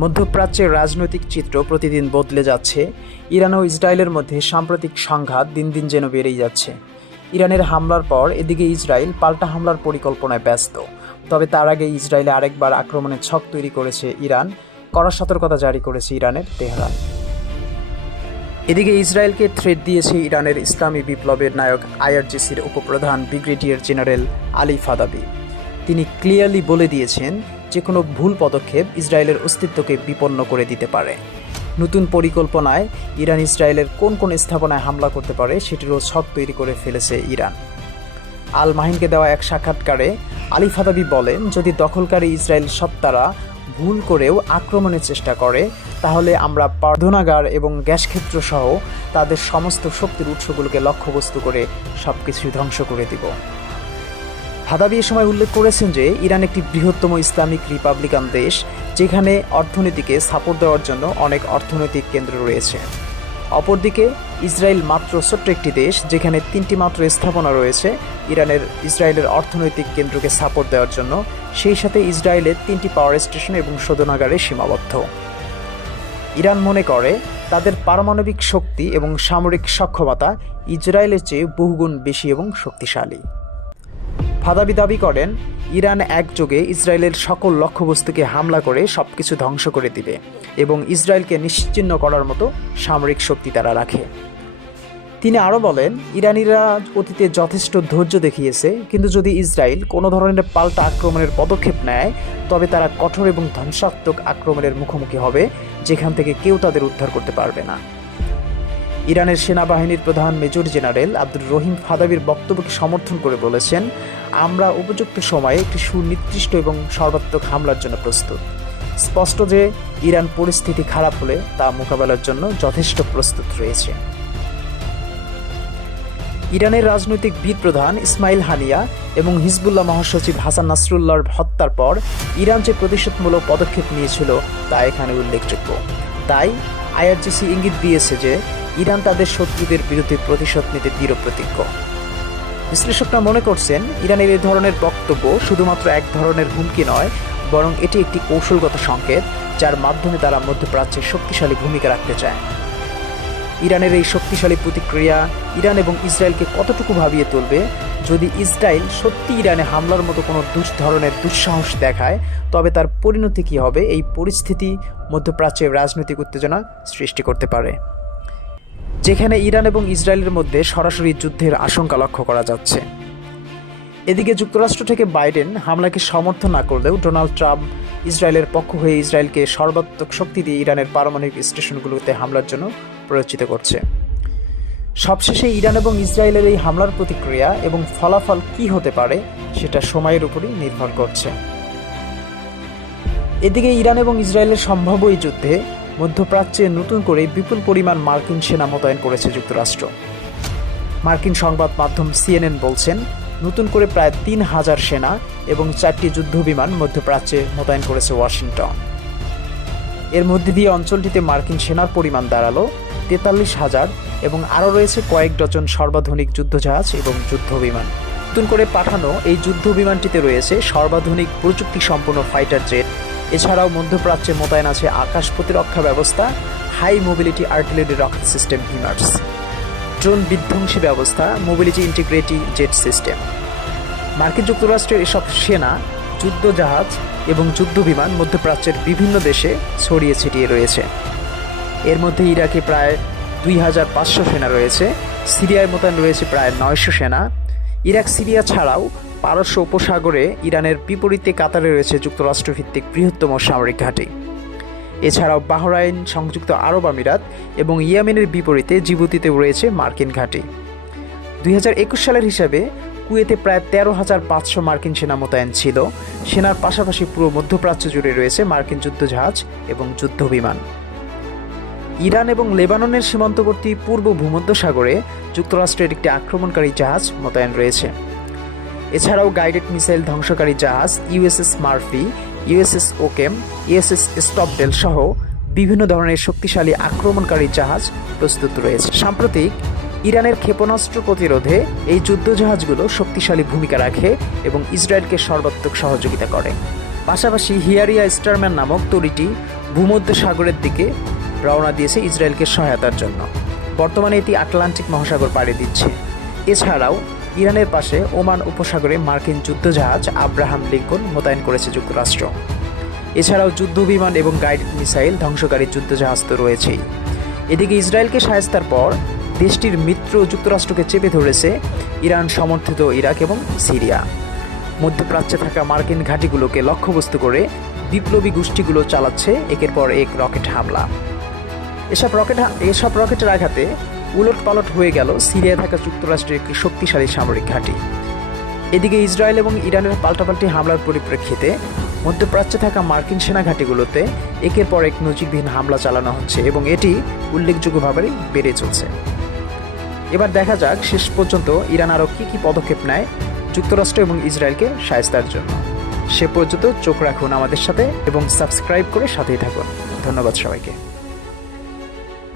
মধ্যপ্রাচ্যের রাজনৈতিক চিত্র প্রতিদিন বদলে যাচ্ছে। ইরান ও ইসরায়েলের মধ্যে সাম্প্রতিক সংঘাত দিন দিন যেন বেড়েই যাচ্ছে। ইরানের হামলার পর এদিকে ইসরায়েল পাল্টা হামলার পরিকল্পনায় ব্যস্ত। তবে তার আগে ইসরায়েলে আরেকবার আক্রমণের ছক তৈরি করেছে ইরান। কড়া সতর্কতা জারি করেছে ইরানের তেহরান। এদিকে ইসরায়েলকে থ্রেট দিয়েছে ইরানের ইসলামী বিপ্লবের নায়ক আইআরজিসির উপপ্রধান ব্রিগেডিয়ার জেনারেল আলী ফাদাবি। তিনি ক্লিয়ারলি বলে দিয়েছেন যে কোনো ভুল পদক্ষেপ ইসরায়েলের অস্তিত্বকে বিপন্ন করে দিতে পারে। নতুন পরিকল্পনায় ইরান ইসরায়েলের কোন কোন স্থাপনায় হামলা করতে পারে সেটিরও ছক তৈরি করে ফেলেছে ইরান। আল মাহিনকে দেওয়া এক সাক্ষাৎকারে আলী ফাদাবি বলেন, যদি দখলকারী ইসরায়েল সত্তারা ভুল করেও আক্রমণের চেষ্টা করে তাহলে আমরা পার্ধনাগার এবং গ্যাসক্ষেত্র সহ তাদের সমস্ত শক্তির উৎসগুলোকে লক্ষ্যবস্তু করে সবকিছু ধ্বংস করে দিব। ফাদাবি এ সময় উল্লেখ করেছেন যে ইরান একটি বৃহত্তম ইসলামিক রিপাবলিকান দেশ, যেখানে অর্থনীতিকে সাপোর্ট দেওয়ার জন্য অনেক অর্থনৈতিক কেন্দ্র রয়েছে। অপরদিকে ইসরায়েল মাত্র ছোট্ট একটি দেশ, যেখানে 3টি মাত্র স্থাপনা রয়েছে ইসরায়েলের অর্থনৈতিক কেন্দ্রকে সাপোর্ট দেওয়ার জন্য। সেই সাথে ইসরায়েলের 3টি পাওয়ার স্টেশন এবং শোধনাগারে সীমাবদ্ধ। ইরান মনে করে তাদের পারমাণবিক শক্তি এবং সামরিক সক্ষমতা ইসরায়েলের চেয়ে বহুগুণ বেশি এবং শক্তিশালী। ফাদাবি দাবি করেন, ইরান একযোগে ইসরায়েলের সকল লক্ষ্যবস্তুকে হামলা করে সবকিছু ধ্বংস করে দিবে এবং ইসরায়েলকে নিশ্চিহ্ন করার মতো সামরিক শক্তি তারা রাখে। তিনি আরও বলেন, ইরানিরা অতীতে যথেষ্ট ধৈর্য দেখিয়েছে, কিন্তু যদি ইসরায়েল কোনো ধরনের পাল্টা আক্রমণের পদক্ষেপ নেয় তবে তারা কঠোর এবং ধ্বংসাত্মক আক্রমণের মুখোমুখি হবে, যেখান থেকে কেউ তাদের উদ্ধার করতে পারবে না। ইরানের সেনাবাহিনীর প্রধান মেজর জেনারেল আব্দুর রহিম ফাদাবির বক্তব্যকে সমর্থন করে বলেছেন, আমরা উপযুক্ত সময়ে একটি সুনির্দিষ্ট এবং সর্বাত্মক হামলার জন্য প্রস্তুত। স্পষ্ট যে ইরান পরিস্থিতি খারাপ হলে তা মোকাবেলার জন্য যথেষ্ট প্রস্তুত রয়েছে। ইরানের রাজনৈতিক বিদ প্রধান ইসমাইল হানিয়া এবং হিজবুল্লাহ মহাসচিব হাসান নাসরুল্লাহর হত্যার পর ইরান যে প্রতিশোধমূলক পদক্ষেপ নিয়েছিল তা এখানে উল্লেখযোগ্য। তাই আইআরজিসি ইঙ্গিত দিয়েছে যে ইরান তাদের শত্রুদের বিরুদ্ধে প্রতিশোধ নিতে দৃঢ়প্রতিজ্ঞ। বিশ্লেষকরা মনে করছেন, ইরানের এই ধরনের বক্তব্য শুধুমাত্র এক ধরনের হুমকি নয়, বরং এটি একটি কৌশলগত সংকেত, যার মাধ্যমে তারা মধ্যপ্রাচ্যে শক্তিশালী ভূমিকা রাখতে চায়। ইরানের এই শক্তিশালী প্রতিক্রিয়া ইরান এবং ইসরায়েলকে কতটুকু ভাবিয়ে তুলবে। যদি ইসরায়েল সত্যি ইরানে হামলার মতো কোনো ধরনের দুঃসাহস দেখায় তবে তার পরিণতি কী হবে, এই পরিস্থিতি মধ্যপ্রাচ্যে রাজনৈতিক উত্তেজনা সৃষ্টি করতে পারে, যেখানে ইরান এবং ইসরায়েলের মধ্যে সরাসরি যুদ্ধের আশঙ্কা লক্ষ্য করা যাচ্ছে। এদিকে যুক্তরাষ্ট্র থেকে বাইডেন হামলাকে সমর্থন না করলেও ডোনাল্ড ট্রাম্প ইসরায়েলের পক্ষ হয়ে ইসরায়েলকে সর্বাত্মক শক্তি দিয়ে ইরানের পারমাণবিক স্টেশনগুলোতে হামলার জন্য প্ররোচিত করছে। সবশেষে ইরান এবং ইসরায়েলের এই হামলার প্রতিক্রিয়া এবং ফলাফল কী হতে পারে সেটা সময়ের উপরই নির্ভর করছে। এদিকে ইরান এবং ইসরায়েলের সম্ভাব্য এই যুদ্ধে মধ্যপ্রাচ্যে নতুন করে বিপুল পরিমাণ মার্কিন সেনা মোতায়েন করেছে যুক্তরাষ্ট্র। মার্কিন সংবাদ মাধ্যম সিএনএন বলছেন, নতুন করে প্রায় 3000 সেনা এবং 4টি যুদ্ধবিমান মধ্যপ্রাচ্যে মোতায়েন করেছে ওয়াশিংটন। এর মধ্যে দিয়ে অঞ্চলটিতে মার্কিন সেনার পরিমাণ দাঁড়ালো 43,000 এবং আরও রয়েছে কয়েক ডজন সর্বাধুনিক যুদ্ধজাহাজ এবং যুদ্ধবিমান। নতুন করে পাঠানো এই যুদ্ধবিমানটিতে রয়েছে সর্বাধুনিক প্রযুক্তি সম্পন্ন ফাইটার জেট। এছাড়াও মধ্যপ্রাচ্যে মোতায়েন আছে আকাশ প্রতিরক্ষা ব্যবস্থা, high mobility artillery rocket system HIMARS, drone বিধ্বংসী ব্যবস্থা, মোবিলিটি ইন্টিগ্রেটেড জেট সিস্টেম। মার্কিন যুক্তরাষ্ট্রের এসব সেনা, যুদ্ধজাহাজ এবং যুদ্ধবিমান মধ্যপ্রাচ্যের বিভিন্ন দেশে ছড়িয়ে ছিটিয়ে রয়েছে। এর মধ্যে ইরাকে প্রায় 2500 সেনা রয়েছে, সিরিয়ায় মোতায়েন রয়েছে প্রায় 900 সেনা। ইরাক সিরিয়া ছাড়াও পারস্য উপসাগরে ইরানের বিপরীতে কাতারে রয়েছে যুক্তরাষ্ট্রভিত্তিক বৃহত্তম সামরিক ঘাঁটি। এছাড়াও বাহরাইন, সংযুক্ত আরব আমিরাত এবং ইয়েমেনের বিপরীতে জিবুতিতে রয়েছে মার্কিন ঘাঁটি। 2021 সালের হিসাবে কুয়েতে প্রায় 13,500 মার্কিন সেনা মোতায়েন ছিল। সেনার পাশাপাশি পুরো মধ্যপ্রাচ্য জুড়ে রয়েছে মার্কিন যুদ্ধজাহাজ এবং যুদ্ধবিমান। ইরান এবং লেবাননের সীমান্তবর্তী পূর্ব ভূমধ্যসাগরে যুক্তরাষ্ট্রের একটি আক্রমণকারী জাহাজ মোতায়েন রয়েছে। এছাড়াও গাইডেড মিসাইল ধ্বংসকারী জাহাজ ইউএসএস মার্ফি, ইউএসএস ওকেম, ইউএসএস স্টপডেল সহ বিভিন্ন ধরনের শক্তিশালী আক্রমণকারী জাহাজ প্রস্তুত রয়েছে। সাম্প্রতিক ইরানের ক্ষেপণাস্ত্র প্রতিরোধে এই যুদ্ধজাহাজগুলো শক্তিশালী ভূমিকা রাখে এবং ইসরায়েলকে সর্বাত্মক সহযোগিতা করে। পাশাপাশি হিয়ারিয়া স্টারম্যান নামক তরিটি ভূমধ্য সাগরের দিকে রওনা দিয়েছে ইসরায়েলকে সহায়তার জন্য। বর্তমানে এটি আটলান্টিক মহাসাগর পাড়ি দিচ্ছে। এছাড়াও ইরানের পাশে ওমান উপসাগরে মার্কিন যুদ্ধজাহাজ আব্রাহাম লিঙ্কন মোতায়েন করেছে যুক্তরাষ্ট্র। এছাড়াও যুদ্ধবিমান এবং গাইডেড মিসাইল ধ্বংসকারী যুদ্ধজাহাজ তো রয়েছেই। এদিকে ইসরায়েলকে শায়েস্তার পর দেশটির মিত্র যুক্তরাষ্ট্রকে চেপে ধরেছে ইরান সমর্থিত ইরাক এবং সিরিয়া। মধ্যপ্রাচ্যে থাকা মার্কিন ঘাঁটিগুলোকে লক্ষ্যবস্তু করে বিপ্লবী গোষ্ঠীগুলো চালাচ্ছে একের পর এক রকেট হামলা। এসব রকেটের আঘাতে উলটপালট হয়ে গেল সিরিয়ায় থাকা যুক্তরাষ্ট্রের একটি শক্তিশালী সামরিক ঘাঁটি। এদিকে ইসরায়েল এবং ইরানের পাল্টাপাল্টি হামলার পরিপ্রেক্ষিতে মধ্যপ্রাচ্যে থাকা মার্কিন সেনা ঘাঁটিগুলোতে একের পর এক নজিরবিহীন হামলা চালানো হচ্ছে এবং এটি উল্লেখযোগ্যভাবে বেড়ে চলছে। এবার দেখা যাক শেষ পর্যন্ত ইরান আরও কী পদক্ষেপ নেয় যুক্তরাষ্ট্র এবং ইসরায়েলকে শায়েস্তার জন্য। সে পর্যন্ত চোখ রাখুন আমাদের সাথে এবং সাবস্ক্রাইব করে সাথেই থাকুন। ধন্যবাদ সবাইকে।